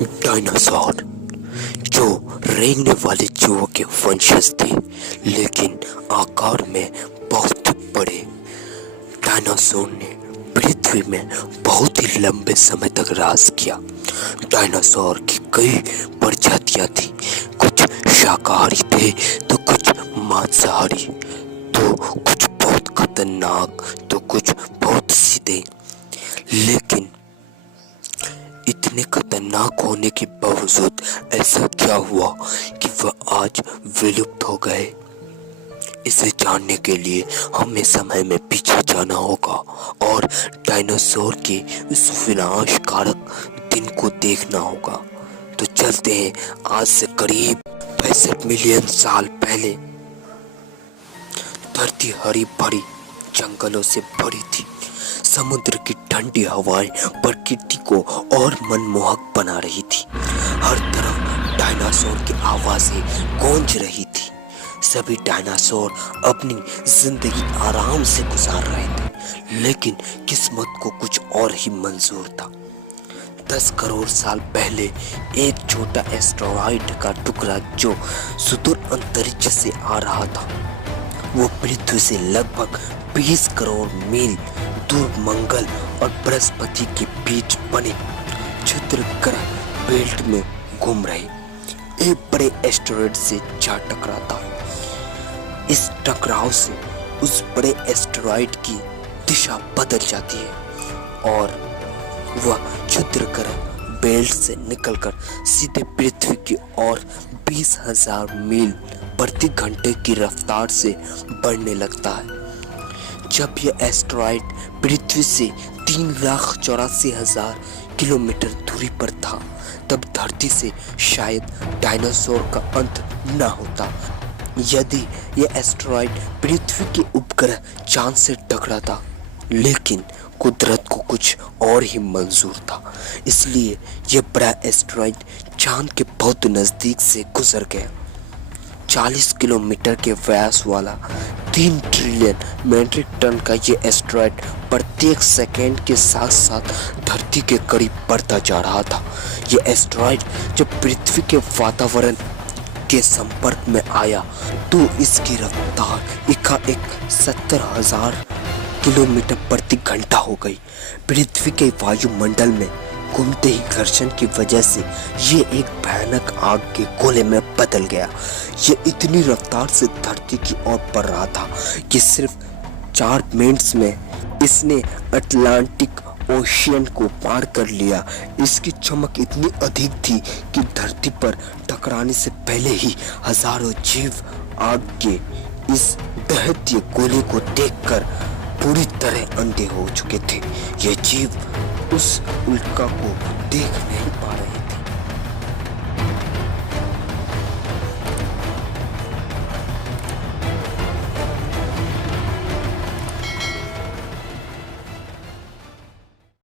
Dinosaur जो रेंगने वाले जीवों के वंशज थे, लेकिन आकार में बहुत बड़े। डायनासोर ने पृथ्वी में बहुत ही लंबे समय तक राज किया। डायनासोर की कई प्रजातियां थी, कुछ शाकाहारी थे तो कुछ मांसाहारी, तो कुछ बहुत खतरनाक तो कुछ बहुत सीधे। लेकिन इतने खतरनाक होने के बावजूद ऐसा क्या हुआ कि वह आज विलुप्त हो गए? इसे जानने के लिए हमें समय में पीछे जाना होगा और डायनासोर के उस विनाशकारक दिन को देखना होगा। तो चलते हैं। आज से करीब 65 मिलियन साल पहले धरती हरी भरी जंगलों से भरी थी। समुद्र की ठंडी हवाएं प्रकृति को और मनमोहक बना रही थी। हर तरफ डायनासोर की आवाजें गूंज रही थी। सभी डायनासोर अपनी जिंदगी आराम से गुजार रहे थे, लेकिन किस्मत को कुछ और ही मंजूर था। 10 करोड़ साल पहले एक छोटा एस्टेरॉयड का टुकड़ा जो सुदूर अंतरिक्ष से आ रहा था, वो पृथ्वी से लगभग 20 करोड़ मील दूर मंगल और बृहस्पति के बीच बने क्षुद्र ग्रह बेल्ट में घूम रहे एक बड़े एस्टेरॉयड से जा टकरा था। इस टकराव से उस बड़े एस्टेरॉयड की दिशा बदल जाती है और वह क्षुद्र ग्रह बेल्ट से निकलकर सीधे पृथ्वी की ओर 20,000 मील प्रति घंटे की रफ्तार से बढ़ने लगता है। जब यह एस्टेरॉयड पृथ्वी से 3,84,000 किलोमीटर दूरी पर था, तब धरती से शायद डायनासोर का अंत न होता। यदि यह एस्टेरॉयड पृथ्वी के उपग्रह चांद से टकरा था, लेकिन कुदरत को कुछ और ही मंजूर था, इसलिए यह बड़ा एस्टेरॉयड चांद के बहुत नजदीक से गुजर गया। 40 किलोमीटर के व्यास वाला 3 ट्रिलियन मीट्रिक टन का ये एस्टेरॉयड प्रत्येक सेकेंड के साथ साथ धरती के करीब बढ़ता जा रहा था। यह एस्टेरॉयड जब पृथ्वी के वातावरण के संपर्क में आया तो इसकी रफ्तार एकाएक 70,000 किलोमीटर प्रति घंटा हो गई। पृथ्वी के वायुमंडल में घूमते ही घर्षण की वजह से ये एक भयानक आग के गोले में बदल गया। ये इतनी रफ्तार से धरती की ओर बढ़ रहा था कि सिर्फ 4 मिनट्स में इसने अटलांटिक ओशियन को पार कर लिया। इसकी चमक इतनी अधिक थी कि धरती पर टकराने से पहले ही हजारों जीव आग के इस दहते गोले को देखकर पूरी तरह अंधे हो चुके थे। ये जीव उस उल्का को देख नहीं पा रहे